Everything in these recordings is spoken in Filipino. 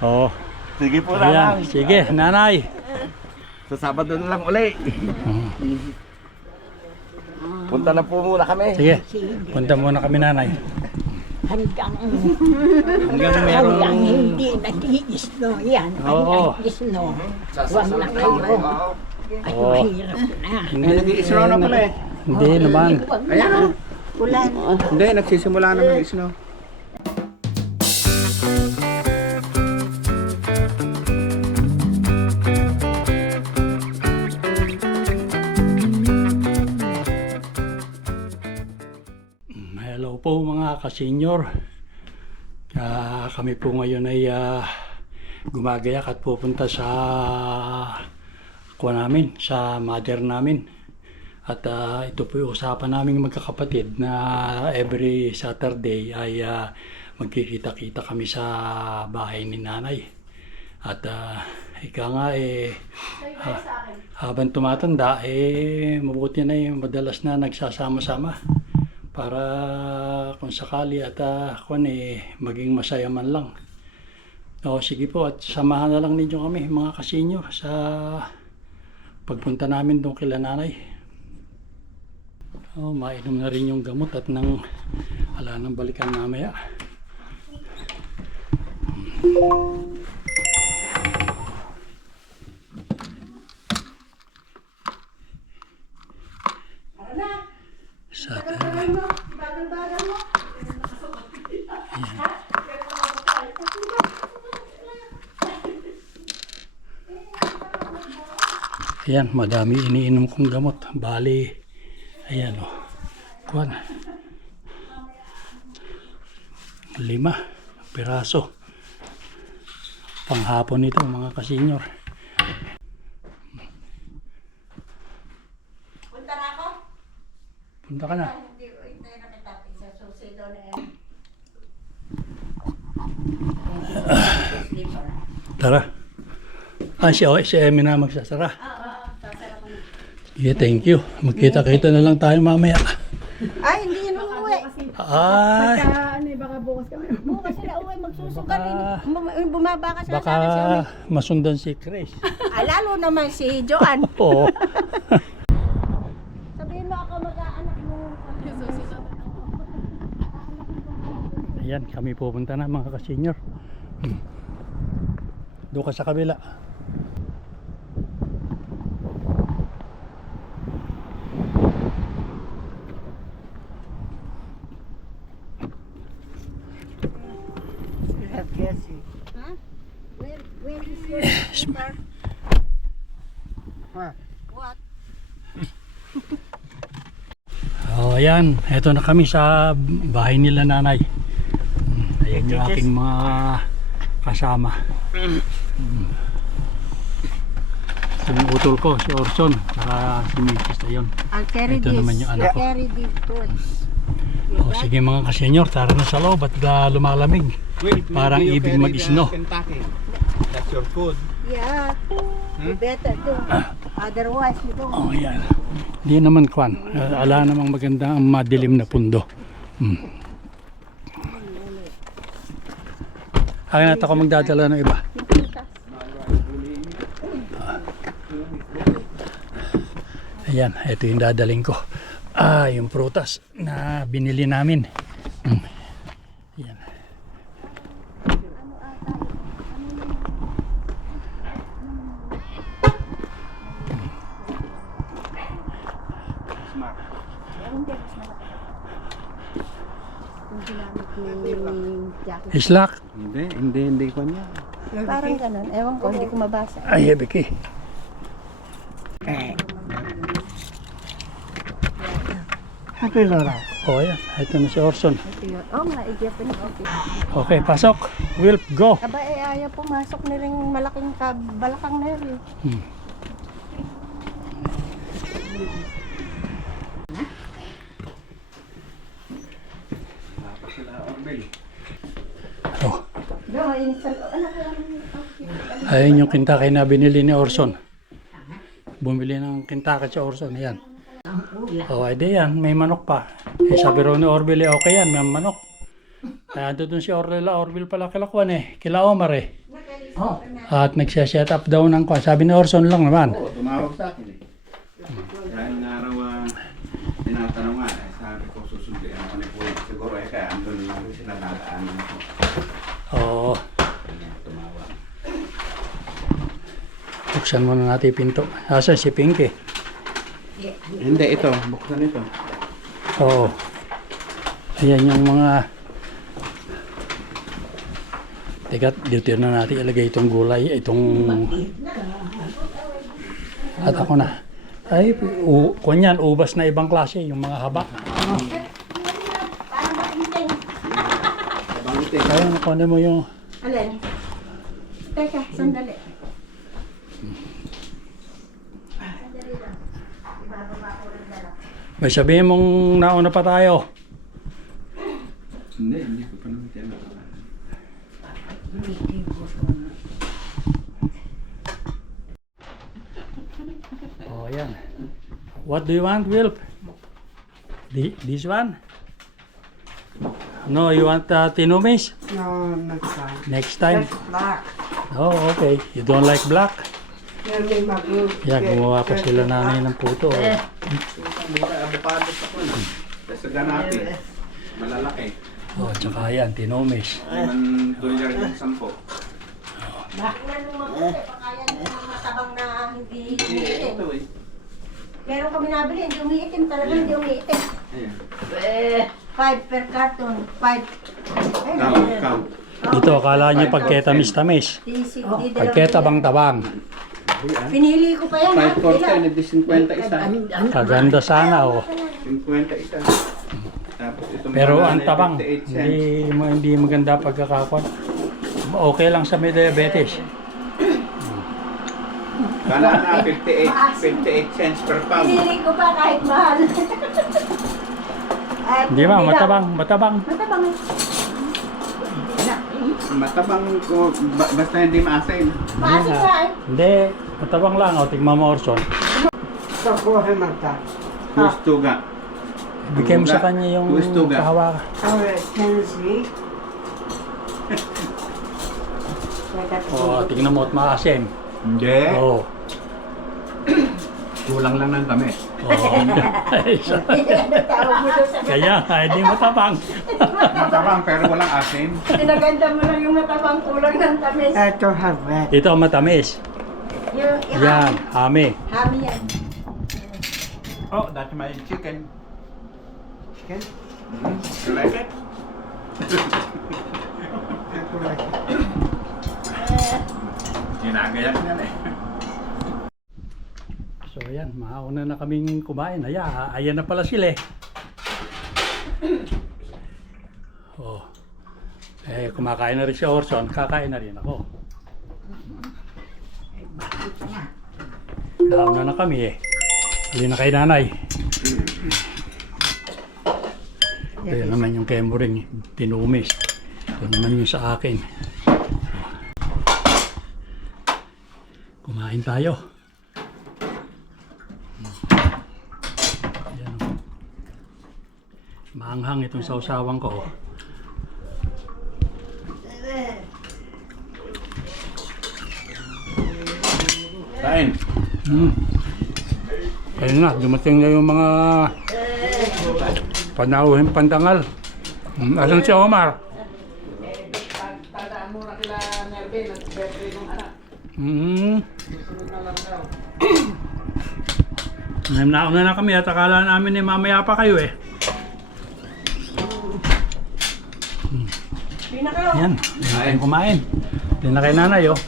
Oo. Sige po Ayan, lang. sige, nanay. Sa Sabado na lang uli. Punta na po muna kami. Sige, punta muna kami nanay. Hanggang Hanggang hindi nag-iisno yan. Oo. Nag-iisno. Sa Wala susunod kayo. na. Ako Oo. hirap na. Hindi, nag-i-snow na pala eh. Hindi naman. Ayan. Wala. Hindi, nagsisimula na mag-snow. Hello po mga ka-senior. Kami po ngayon ay gumagayak at pupunta sa namin, sa mother namin. At ito po yung usapan namin magkakapatid na every Saturday ay magkikita-kita kami sa bahay ni nanay. At ika nga habang tumatanda mabuti na yung madalas na nagsasama-sama para kung sakali at maging masaya man lang. O sige po, at samahan na lang ninyo kami mga kasenyor sa pagpunta namin doon kila nanay. Mainom na rin yung gamot at ala nang balikan mamaya. Ayan, madami iniinom kong gamot. Bali, ayan o. Kuwan. 5 piraso. Panghapon ito mga kasenyor. Punta na ako? Punta ka na. Hindi na kita sa susido na yan. Tara. Si Emmy na magsasara. Yeah, thank you. Magkita-kita na lang tayo mamaya. Ay, hindi yun umuwi. Ay, Baka bukas kami. Bukas sila uwi, magsusukat. Bumaba ka sila baka sana si Ame. masundan si Chris. Lalo naman si Joanne. Oo. Sabihin mo ako mag-aanak mo. Ayan, kami pupunta na mga kasenyor. Doon ka sa kabila. Huh? Where is your sister? What? Ayan, eto na kami sa bahay nila nanay. Ayan yung aking mga kasama. Yung utol ko, si Orson, saka si Mrs. Ayun. I'll carry Ito this. naman yung anak ko. Carry these fruits. Sige mga kasenyor, tara na sa loob at lumalamig. Parang ibig mag-isno. That's your food. Yeah. You better do. Otherwise, you don't. Ayan. Hindi naman kwan. Ala namang maganda ang madilim na pundo. Akin at ako magdadala ng iba. Ayan, ito yung dadaling ko. Yung prutas na binili namin. Ayan. Islak. Hindi ko niya. Parang ganun. Ewan ko, hindi ko mabasa. Ay, Ebeki. Happy Laura. Ayan. Ito na si Orson. Oh, mga Egyptian. Okay. Okay, pasok. Wilp, go. Aba, ayaw pumasok na rin malaking balakang na yun. Oh. Ayun yung kintakay na binili ni Orson. Bumili ng kintakay si Orson. Ayan. Edi yan. May manok pa. Sabi ro ni Orville, okay yan. May manok. Doon si Orville pala kilakwan kila Omar At nagsiset up daw ng kwan. Sabi ni Orson lang naman. Oo, tumawag sa akin eh. Dahil nga araw, tinatanong nga, sabi ko susunduin ako ni Puy. Siguro kaya andun lang sila nadaanan ako. Oo. Kaya tumawag. Buksan muna natin yung pinto. Asa si Pinky? Hindi, ito. Buksan ito. Oo. Ayan yung mga... Teka, dito na natin ilagay itong gulay, itong... At ako na. Ay, kunyan, ubas na ibang klase, yung mga haba. Bangitin. Kaya nakuha mo yung... Alin? Teka, sandali. May sabihin mong nauna pa tayo. Hindi ko pa naman tinatawag. Oh, ayan. What do you want, Wilp? This one? No, you want tinumis? No, next time. Next time? Black. Oh, okay. You don't like black? Yan may mag-group. Yeah, gumawa pa sila nanay ng puto. Mura, avocado pa ko na. Sa ganati. Malalaki. Oh, tsaka yan, tinumis. $1 yung 10. Bakit na nung mabuti? Baka yan yung matabang na hindi umiitim. Ito eh. Meron kami nabili, hindi umiitim talaga, hindi umiitim. Ayan. 5 per carton, 5. Count. Ito, akala niyo pagketamis-tamis. Pagketabang-tabang. Pinili ko pa yan. 5 for 10, hindi 50 isa. Kaganda sana, oh. 50 isa. Tapos itong Pero banana, ang tabang, 58 cents. hindi maganda pagkakakon. Okay lang sa may diabetes. Banana, 58 cents per pound. Pinili ko pa kahit mahal. At Hindi ba, lang. matabang. Matabang. Matabang ko, basta hindi maasim. Maasin nga eh. Hindi, matabang lang. O, tignan mo, Orson. Kukuha mata. Hustuga. Bigay mo sa kanya yung Hustuga. kahawakan. Alright, Tennessee. O, tignan mo at maasim. Hindi. Oo. Kulang lang ng dami. Oo. Tawag mo doon sa Kaya, hindi matabang. Matabang pero walang asim. pinaganda mo lang yung matabang kulang ng tamis. Ito habet. Ito ang matamis. Yung Yan, hami. Hami yan. Oh, that's my chicken. Chicken? You like it? Ginagayak niya eh. So, ayan, mauna na kaming kumain. Ayan na pala sila eh. Oh. Eh, kumakain na rin si Orson, kakain na rin ako. Nauna na kami eh. Hali na kay nanay. Ayan naman yung kemoring, tinumis. Ito naman yung sa akin. Kumain tayo. Ayan, oh. Maanghang itong sausawang ko. Oh. Kain. Ayun na, dumating na yung mga panauhin pandangal. Asan si Omar? Tadaan muna kila Nervin at birthday ng anak. Susunod na lang daw. Nauna na kami at akala namin eh mamaya pa kayo eh. Hindi na kayo. Yan, hindi na tayong kumain. Hindi na kay nanay oh.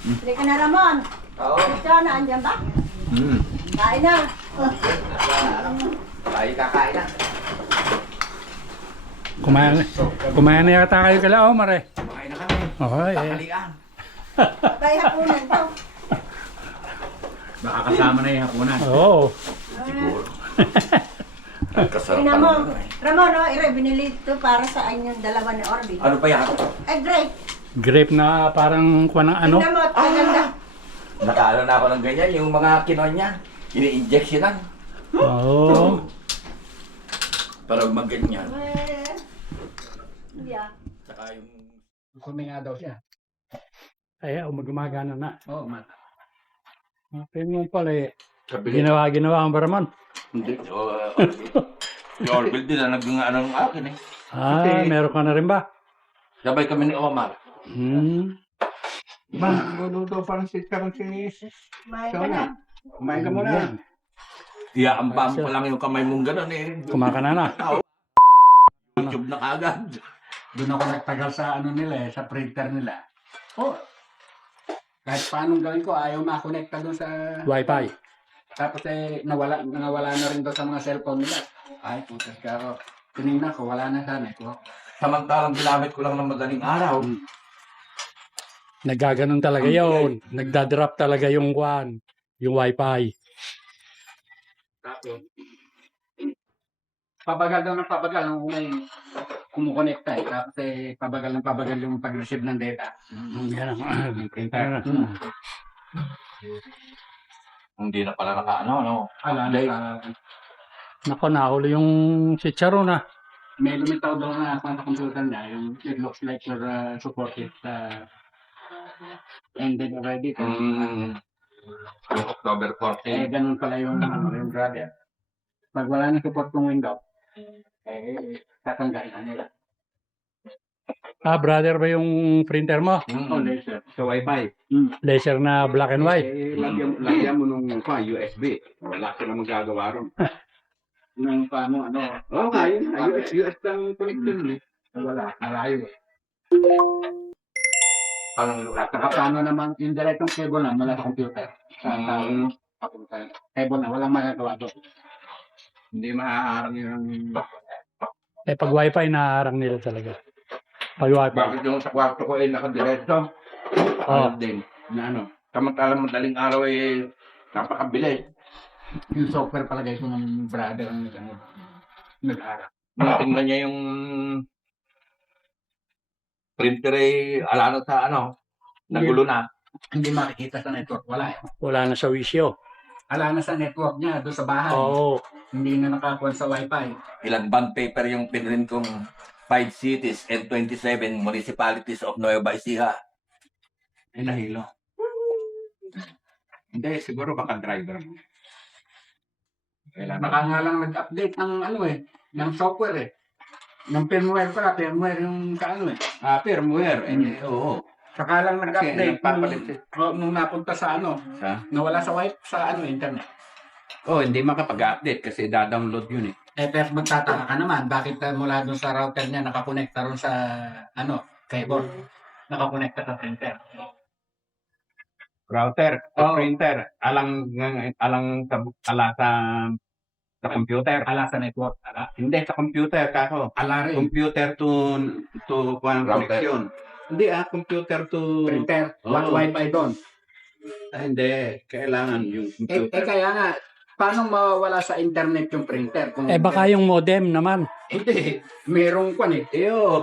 Hindi ka na Ramon. Oo. Ito na, andyan ba? Mm. Kain na. Kakain na. Kumain na yata kayo kala Omar eh. Kumain na kami. Okay eh. Takalian. Kaya hapunan to. Baka kasama na yung hapunan. Oo. Tingnan mo. Ramon, ire, binili ito para sa yung dalawa ni Orby. Ano pa yan? Eh, great. Grape na parang kuha ng ano. Tingnan mo, at maganda. Nakaano na ako ng ganyan, yung mga kinon niya, ini-injection lang. Oo. Para magganyan. Hindi ah. Saka yung... Kumi nga daw siya. Ay, gumagana na. Oo, mata. Okay mo pala eh. Kabili. Ginawa ang baraman. Hindi. Si Orville din na nag-ano ng akin eh. Ah, meron ka na rin ba? Sabay kami ni Omar. Ba, luluto pa ng sister si Kumain ka na. Kumain ka muna. Iyaambam ko lang yung kamay mong gano'n eh. Kumakana na. YouTube na agad. Doon ako nagtagal sa ano nila eh, sa printer nila. Oh. Kahit paano gawin ko, ayaw makonekta doon sa... Wi-Fi. Tapos eh, nawala na rin doon sa mga cellphone nila. Ay, putas ka ako. Tinignan ko, wala na sana ito. Samantalang ginamit ko lang ng madaling araw. Nagaganon talaga yun. Nagdadrop talaga yung kwan. Yung Wi-Fi. Tapos, pabagal daw ng pabagal nung may kumukonekta eh. Tapos eh, pabagal ng pabagal yung pag-receive ng data. Yan ang Yung printer. Hindi na pala nakaano, no? Nako, nahuli yung si Charo na. May lumitaw daw na sa computer niya, yung it looks like you're supported ended already. Yung October 14. Ganun pala yung brother. Pag wala na support ng window, tatanggalin na nila. Ah, brother ba yung printer mo? Oh, laser. Sa wifi. Laser na black and white. Lagyan mo nung USB. Wala ka na magagawa ron. Nung paano, ano, Oo nga, yun. US lang connection eh. wala, malayo. Parang At saka paano naman, yung direktong cable na mula sa computer. Sa papunta. Cable na, walang magagawa doon. Hindi mahaharang yung... Eh, pag Wi-Fi, naharang nila talaga. Pag Wi-Fi. Bakit yung sa kwarto ko ay nakadiretso? Oh. Din. Na ano? Samantalang madaling araw eh, napakabilis. Yung software pala guys, ng brother ang nag-arap. tingnan niya yung printer eh, ala na sa ano, nagulo na. Hindi makikita sa network, wala eh. Wala na sa wisyo. Ala na sa network niya, doon sa bahay. Oo. Hindi na nakakuha sa wifi. Ilang bond paper yung pinrin kong 5 cities and 27 municipalities of Nueva Ecija. Ay, nahilo. Hindi, siguro baka driver. Kailangan. Baka nga lang nag-update ng ano eh, ng software eh. Ng firmware pala, firmware yung kaano eh. Firmware. Oo. Saka lang nag-update nagpapalit nung napunta sa ano, Sa? nawala sa wifi, sa ano, internet. Oh, hindi makapag-update kasi da-download yun eh. Eh, pero magtataka ka naman, bakit mula doon sa router niya nakakonekta ron sa, ano, cable. Nakakonekta sa printer. Router, Oo. printer, ala sa computer. Ala sa network. Hindi, sa computer, kako. Ala rin. Computer to connection. Hindi computer to... Printer. Oo. Wi-Fi doon. Hindi, kailangan yung computer. Kaya nga, paano mawawala sa internet yung printer? Kung Eh, baka yung modem naman. hindi, merong kwan eh.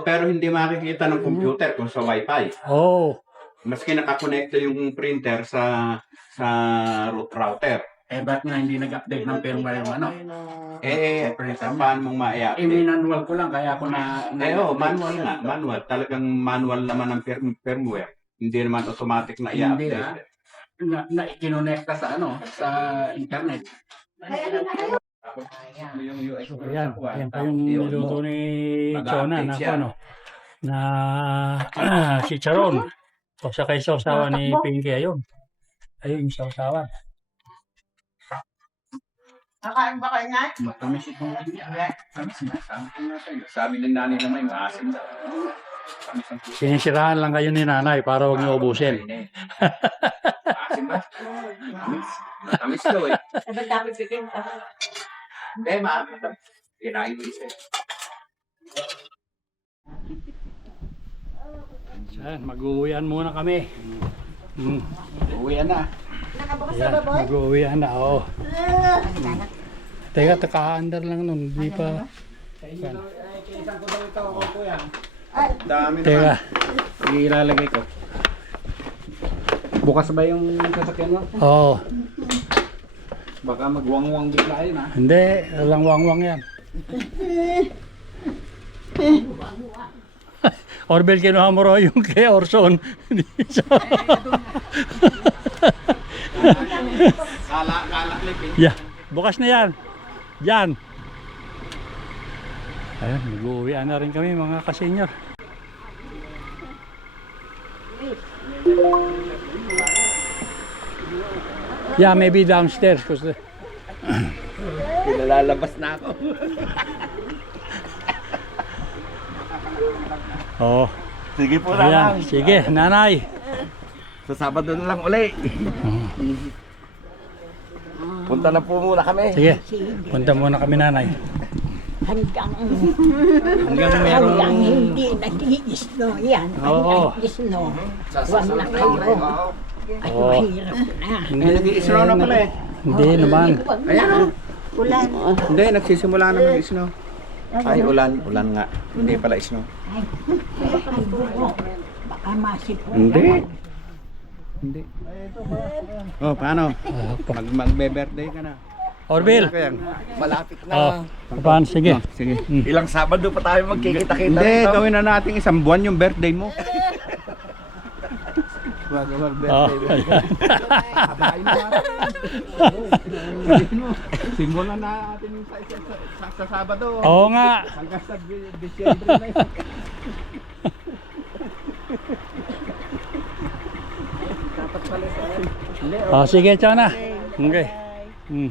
Pero hindi makikita ng computer kung sa wifi. Oo. Maski nakakonekta yung printer sa router. Eh, ba't nga hindi nag-update ng firmware yung ano? Paano mong ma-i-update? Minanwal ko lang, kaya ako na... Manual nga. Manual. Talagang manual naman ang firmware. Hindi naman automatic na Hindi i-update. na ikinonekta sa ano, sa internet. Yung US. Ayan. Ayan pa yung niluto ni Chona na siya. ano. Na si Charon. O sa kay sausawa ni Pinky. Ayun. Ayun yung sausawa. Nakain ba kayo na? Matamis itong Tamis na. Sabi ng nanay naman yung asim na. Sinisirahan lang kayo ni nanay para huwag niyo ubusin. Asim ba? Tamis. Tamis daw eh. Sabi dapat bigyan ka. Hindi, maamin. Kinain mo isa. Ayan, mag-uwian muna kami. uwi na. Nakabukas Ayan, na ba, boy? mag-uwian na. Oo. Teka, taka-under lang nun. Di pa. Kaisan ko daw ito, kuya. Dami Teka. Ilalagay ko. Bukas ba yung sasakyan mo? Oo. Baka magwangwang bigla yun ha. Hindi. Walang wangwang yan. Orbel, kinuha mo raw yung kay Orson. Kala lipin. Yeah, bukas na yan. Yan. Ayun, nag-uwian na rin kami mga kasenyor. Yeah, maybe downstairs. Pinalalabas na ako. Oh, Sige po ayan. Sige, nanay. Sa Sabado na lang uli. Punta na po muna kami. Sige, punta muna kami nanay. Hanggang Hanggang hindi nag-iisno yan. Oo. Nag-iisno. Huwag na kayo. Ay, Oo. mahirap na. Eh, nag-i-snow na pala eh. Hindi naman. Ayan o. Ulan. Hindi, nagsisimula na mag-snow. Ay, ulan. Ulan nga. Hindi pala snow. Ay, buko. Baka masipon. Hindi. Hindi. Oh, paano? Magbe-birthday ka na. Orbel. Kaya, Malapit na. Oh, paano? Sige. sige. Ilang Sabado pa tayo magkikita-kita Hindi, rito. gawin na natin isang buwan yung birthday mo. Wag Oh, birthday. ayan. Simulan na natin sa Sabado. Oo nga. Hanggang sa Disyembre na yun. Oh, sige, tiyan na. Okay. Hmm.